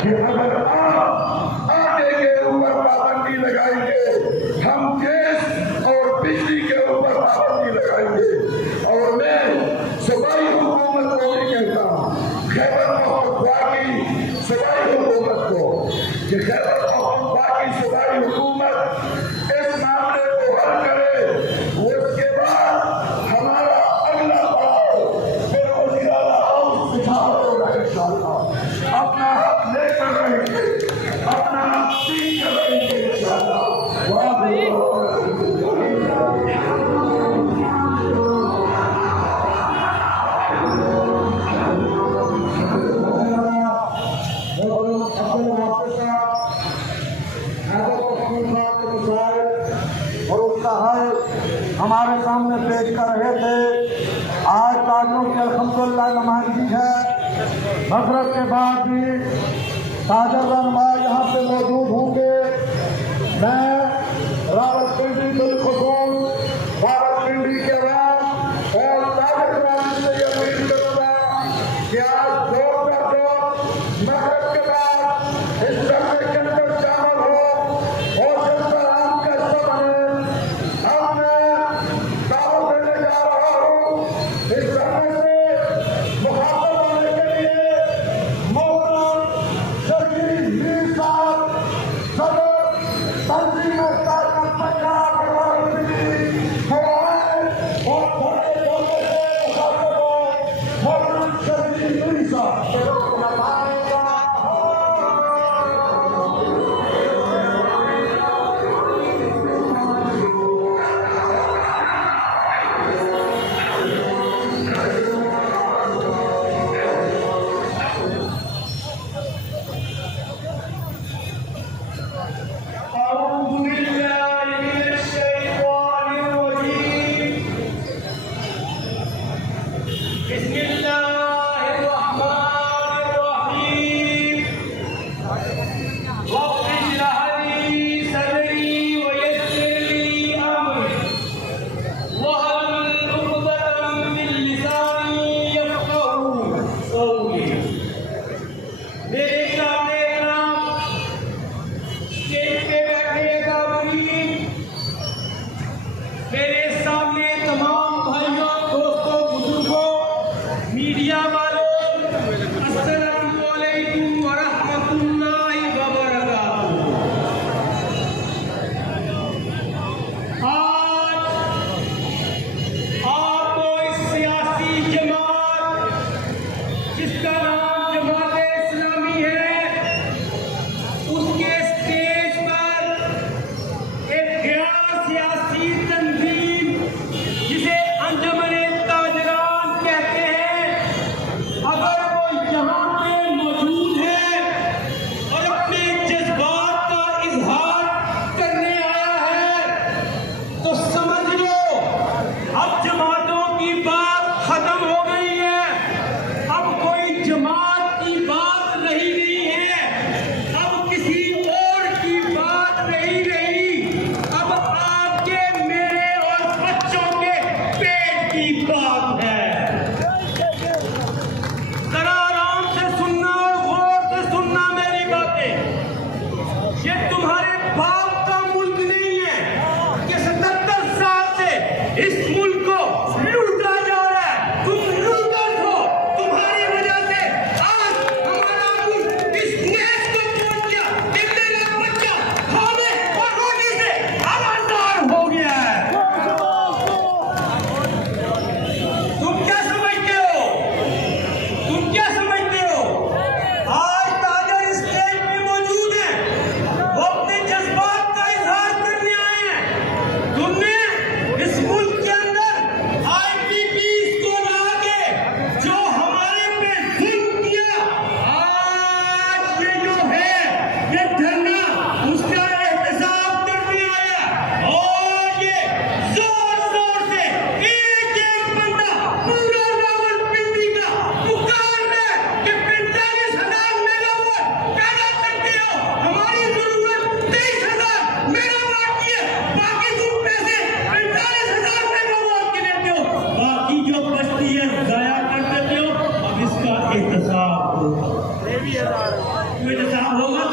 कि अगर आप आटे के ऊपर पाबंदी लगाएंगे, हम गैस और बिजली के ऊपर पाबंदी लगाएंगे। और मैं सूबाई हुकूमत को भी कहता हूँ, खैबर पख्तूनख्वा की सूबाई हुकूमत को, कि खैबर पख्तूनख्वा की सूबाई हुकूमत इस मामले को हल करे। उसके बाद हमारा अगला पड़ाव फिर वज़ीर आला हाउस बिठाओ होगा इंशाअल्लाह। अपना हक लेकर रहेंगे, अपना हक छीन कर रहेंगे इंशाअल्लाह। हमारे सामने पेश कर रहे थे। आज ताजियों की अल्हम्दुलिल्लाह नुमाइंदगी है। मगरिब के बाद भी ताजर रहनुमा यहाँ पे मौजूद होंगे। मैं रावलपिंडी बिलखुसूस रावलपिंडी के अवाम और ताजर कराची से यह अपील करूँगा कि आज जोर का जोर मगरिब के बाद इस धरने के अंदर शामिल हो और जनता राम का हिस्सा बने। इस धरने से मुखातिब होने के लिए मोहतरम शकील मीर साहब सदर तंजीम ताकत पंजाब रावलपिंडी वो आए और धरने बोलने से मुखातिब हो। मोहतरम शकील मीर साहब कोई इंतजाम होगा